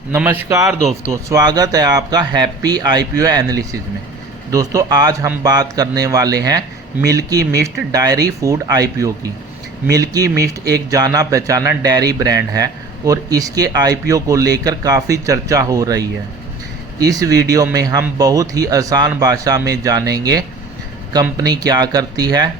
नमस्कार दोस्तों, स्वागत है आपका हैप्पी आईपीओ एनालिसिस में। दोस्तों, आज हम बात करने वाले हैं milky mist diary food IPO की। मिल्की मिस्ट एक जाना पहचाना डेयरी ब्रांड है और इसके आईपीओ को लेकर काफ़ी चर्चा हो रही है। इस वीडियो में हम बहुत ही आसान भाषा में जानेंगे कंपनी क्या करती है,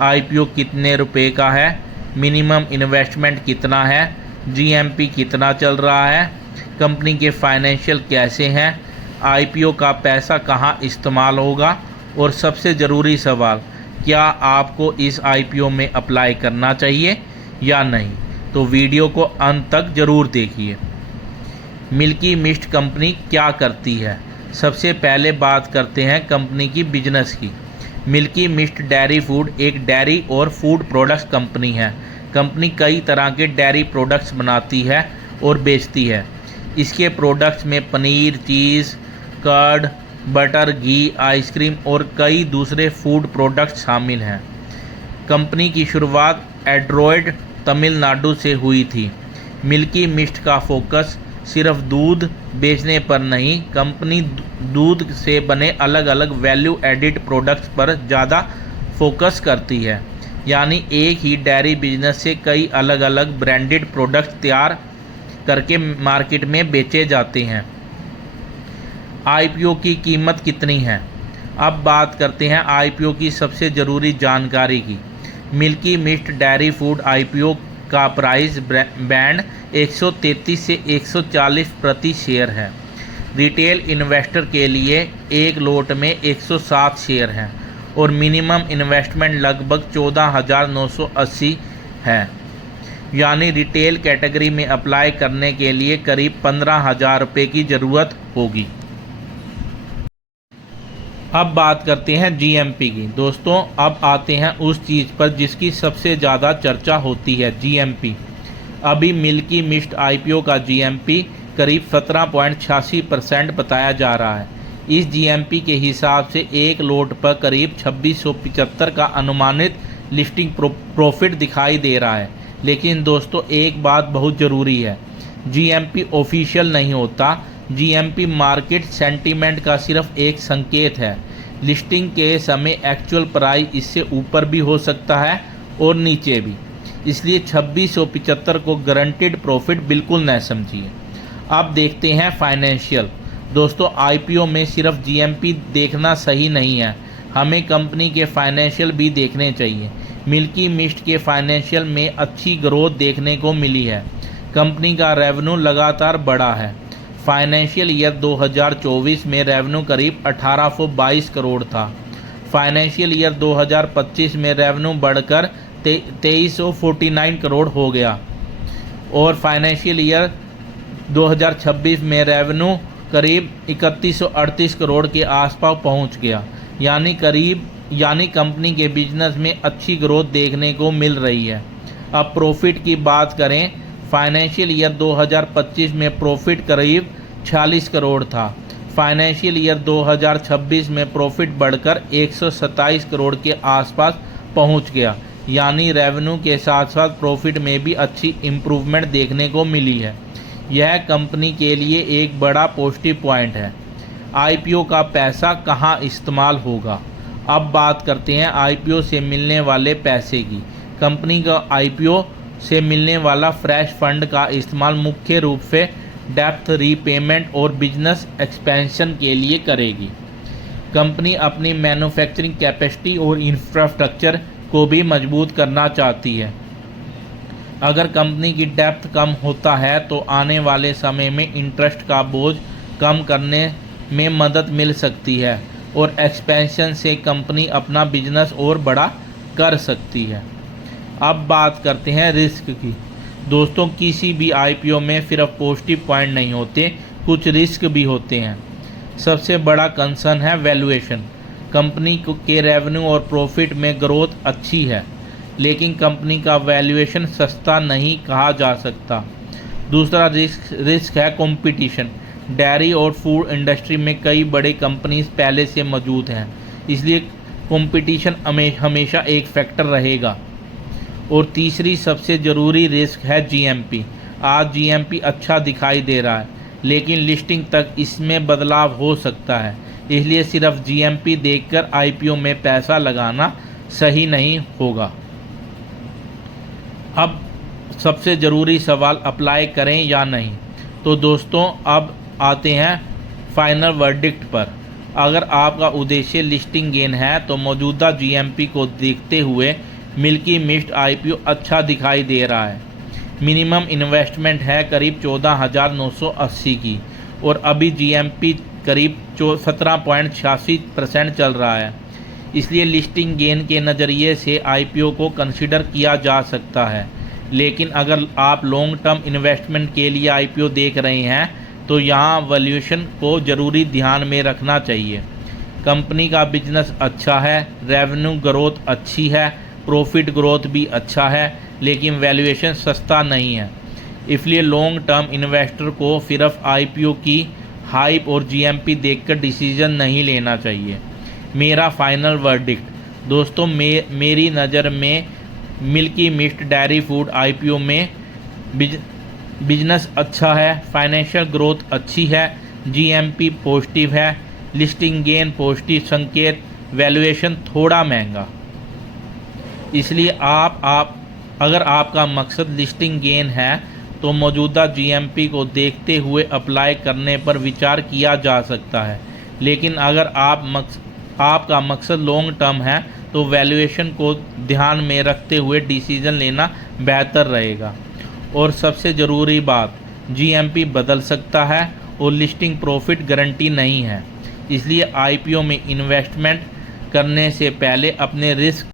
आईपीओ कितने रुपए का है, मिनिमम इन्वेस्टमेंट कितना है, जीएमपी कितना चल रहा है, कंपनी के फाइनेंशियल कैसे हैं, आईपीओ का पैसा कहां इस्तेमाल होगा और सबसे ज़रूरी सवाल, क्या आपको इस आईपीओ में अप्लाई करना चाहिए या नहीं। तो वीडियो को अंत तक ज़रूर देखिए। मिल्की मिस्ट कंपनी क्या करती है, सबसे पहले बात करते हैं कंपनी की बिजनेस की। मिल्की मिस्ट डेयरी फूड एक डेयरी और फूड प्रोडक्ट्स कंपनी है। कंपनी कई तरह के डेयरी प्रोडक्ट्स बनाती है और बेचती है। इसके प्रोडक्ट्स में पनीर, चीज़, कर्ड, बटर, घी, आइसक्रीम और कई दूसरे फूड प्रोडक्ट्स शामिल हैं। कंपनी की शुरुआत एड्रोइड, तमिलनाडु से हुई थी। मिल्की मिस्ट का फोकस सिर्फ दूध बेचने पर नहीं, कंपनी दूध से बने अलग अलग वैल्यू एडिड प्रोडक्ट्स पर ज़्यादा फोकस करती है। यानी एक ही डेयरी बिजनेस से कई अलग अलग ब्रांडेड प्रोडक्ट्स तैयार करके मार्केट में बेचे जाते हैं। आईपीओ की कीमत कितनी है, अब बात करते हैं आईपीओ की सबसे ज़रूरी जानकारी की। Milky mist dairy food IPO का प्राइस बैंड 133 से 140 प्रति शेयर है। रिटेल इन्वेस्टर के लिए एक लोट में 107 शेयर हैं और मिनिमम इन्वेस्टमेंट लगभग 14,980 है। यानी रिटेल कैटेगरी में अप्लाई करने के लिए करीब 15,000 रुपये की ज़रूरत होगी। अब बात करते हैं जीएमपी की। दोस्तों, अब आते हैं उस चीज़ पर जिसकी सबसे ज़्यादा चर्चा होती है, जीएमपी। अभी मिल्की मिस्ट आईपीओ का जीएमपी करीब 17.86% बताया जा रहा है। इस जीएमपी के हिसाब से एक लोट पर करीब 2675 का अनुमानित लिस्टिंग प्रॉफिट दिखाई दे रहा है। लेकिन दोस्तों, एक बात बहुत ज़रूरी है, जीएमपी ऑफिशियल नहीं होता। जीएमपी मार्केट सेंटीमेंट का सिर्फ एक संकेत है। लिस्टिंग के समय एक्चुअल प्राइस इससे ऊपर भी हो सकता है और नीचे भी, इसलिए 2675 को गारंटीड प्रॉफिट बिल्कुल न समझिए। अब देखते हैं फाइनेंशियल। दोस्तों, आईपीओ में सिर्फ जीएमपी देखना सही नहीं है, हमें कंपनी के फाइनेंशियल भी देखने चाहिए। मिल्की मिस्ट के फाइनेंशियल में अच्छी ग्रोथ देखने को मिली है। कंपनी का रेवेन्यू लगातार बढ़ा है। फाइनेंशियल ईयर 2024 में रेवेन्यू करीब 1822 करोड़ था। फाइनेंशियल ईयर 2025 में रेवेन्यू बढ़कर 2349 करोड़ हो गया और फाइनेंशियल ईयर 2026 में रेवेन्यू करीब 3138 करोड़ के आसपास पहुंच गया। यानी कंपनी के बिजनेस में अच्छी ग्रोथ देखने को मिल रही है। अब प्रॉफिट की बात करें, फाइनेंशियल ईयर 2025 में प्रॉफिट करीब 46 करोड़ था। फाइनेंशियल ईयर 2026 में प्रॉफिट बढ़कर 127 करोड़ के आसपास पहुंच गया। यानी रेवेन्यू के साथ साथ प्रॉफिट में भी अच्छी इम्प्रूवमेंट देखने को मिली है। यह कंपनी के लिए एक बड़ा पॉजिटिव पॉइंट है। आईपीओ का पैसा कहां इस्तेमाल होगा, अब बात करते हैं आईपीओ से मिलने वाले पैसे की। कंपनी का आईपीओ से मिलने वाला फ्रेश फंड का इस्तेमाल मुख्य रूप से डेप्थ रीपेमेंट और बिजनेस एक्सपेंशन के लिए करेगी। कंपनी अपनी मैन्युफैक्चरिंग कैपेसिटी और इंफ्रास्ट्रक्चर को भी मजबूत करना चाहती है। अगर कंपनी की डेप्थ कम होता है तो आने वाले समय में इंटरेस्ट का बोझ कम करने में मदद मिल सकती है और एक्सपेंशन से कंपनी अपना बिजनेस और बड़ा कर सकती है। अब बात करते हैं रिस्क की। दोस्तों, किसी भी आईपीओ में सिर्फ पॉजिटिव पॉइंट नहीं होते, कुछ रिस्क भी होते हैं। सबसे बड़ा कंसर्न है वैल्यूएशन। कंपनी के रेवेन्यू और प्रॉफिट में ग्रोथ अच्छी है, लेकिन कंपनी का वैल्यूएशन सस्ता नहीं कहा जा सकता। दूसरा रिस्क है कंपटीशन। डेयरी और फूड इंडस्ट्री में कई बड़े कंपनीज पहले से मौजूद हैं, इसलिए कंपटीशन हमेशा एक फैक्टर रहेगा। और तीसरी सबसे ज़रूरी रिस्क है जीएमपी। आज जीएमपी अच्छा दिखाई दे रहा है, लेकिन लिस्टिंग तक इसमें बदलाव हो सकता है, इसलिए सिर्फ जीएमपी देखकर आईपीओ में पैसा लगाना सही नहीं होगा। अब सबसे ज़रूरी सवाल, अप्लाई करें या नहीं। तो दोस्तों अब आते हैं फाइनल वर्डिक्ट पर। अगर आपका उद्देश्य लिस्टिंग गेन है तो मौजूदा जीएमपी को देखते हुए मिल्की मिस्ट आईपीओ अच्छा दिखाई दे रहा है। मिनिमम इन्वेस्टमेंट है करीब 14,980 की और अभी जीएमपी करीब 17.86% चल रहा है, इसलिए लिस्टिंग गेन के नज़रिए से आईपीओ को कंसिडर किया जा सकता है। लेकिन अगर आप लॉन्ग टर्म इन्वेस्टमेंट के लिए आईपीओ देख रहे हैं तो यहाँ वैल्यूएशन को ज़रूरी ध्यान में रखना चाहिए। कंपनी का बिजनेस अच्छा है, रेवेन्यू ग्रोथ अच्छी है, प्रॉफिट ग्रोथ भी अच्छा है, लेकिन वैल्यूएशन सस्ता नहीं है। इसलिए लॉन्ग टर्म इन्वेस्टर को सिर्फ आईपीओ की हाइप और जीएमपी देखकर डिसीजन नहीं लेना चाहिए। मेरा फाइनल वर्डिक्ट दोस्तों, मेरी नज़र में milky mist dairy food IPO में बिजनेस अच्छा है, फाइनेंशियल ग्रोथ अच्छी है, जीएमपी पॉजिटिव है, लिस्टिंग गेन पॉजिटिव संकेत, वैल्यूएशन थोड़ा महंगा। इसलिए अगर आपका मकसद लिस्टिंग गेन है तो मौजूदा जीएमपी को देखते हुए अप्लाई करने पर विचार किया जा सकता है। लेकिन अगर आपका मकसद लॉन्ग टर्म है तो वैल्यूएशन को ध्यान में रखते हुए डिसीजन लेना बेहतर रहेगा। और सबसे ज़रूरी बात, जीएमपी बदल सकता है और लिस्टिंग प्रॉफिट गारंटी नहीं है, इसलिए आईपीओ में इन्वेस्टमेंट करने से पहले अपने रिस्क।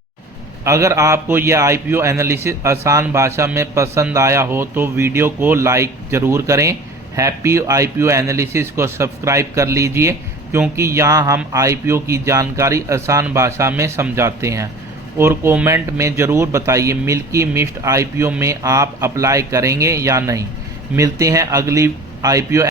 अगर आपको यह आईपीओ एनालिसिस आसान भाषा में पसंद आया हो तो वीडियो को लाइक ज़रूर करें। हैप्पी आईपीओ एनालिसिस को सब्सक्राइब कर लीजिए, क्योंकि यहाँ हम आईपीओ की जानकारी आसान भाषा में समझाते हैं। और कमेंट में ज़रूर बताइए मिल्की मिस्ट आईपीओ में आप अप्लाई करेंगे या नहीं। मिलते हैं अगली आईपीओ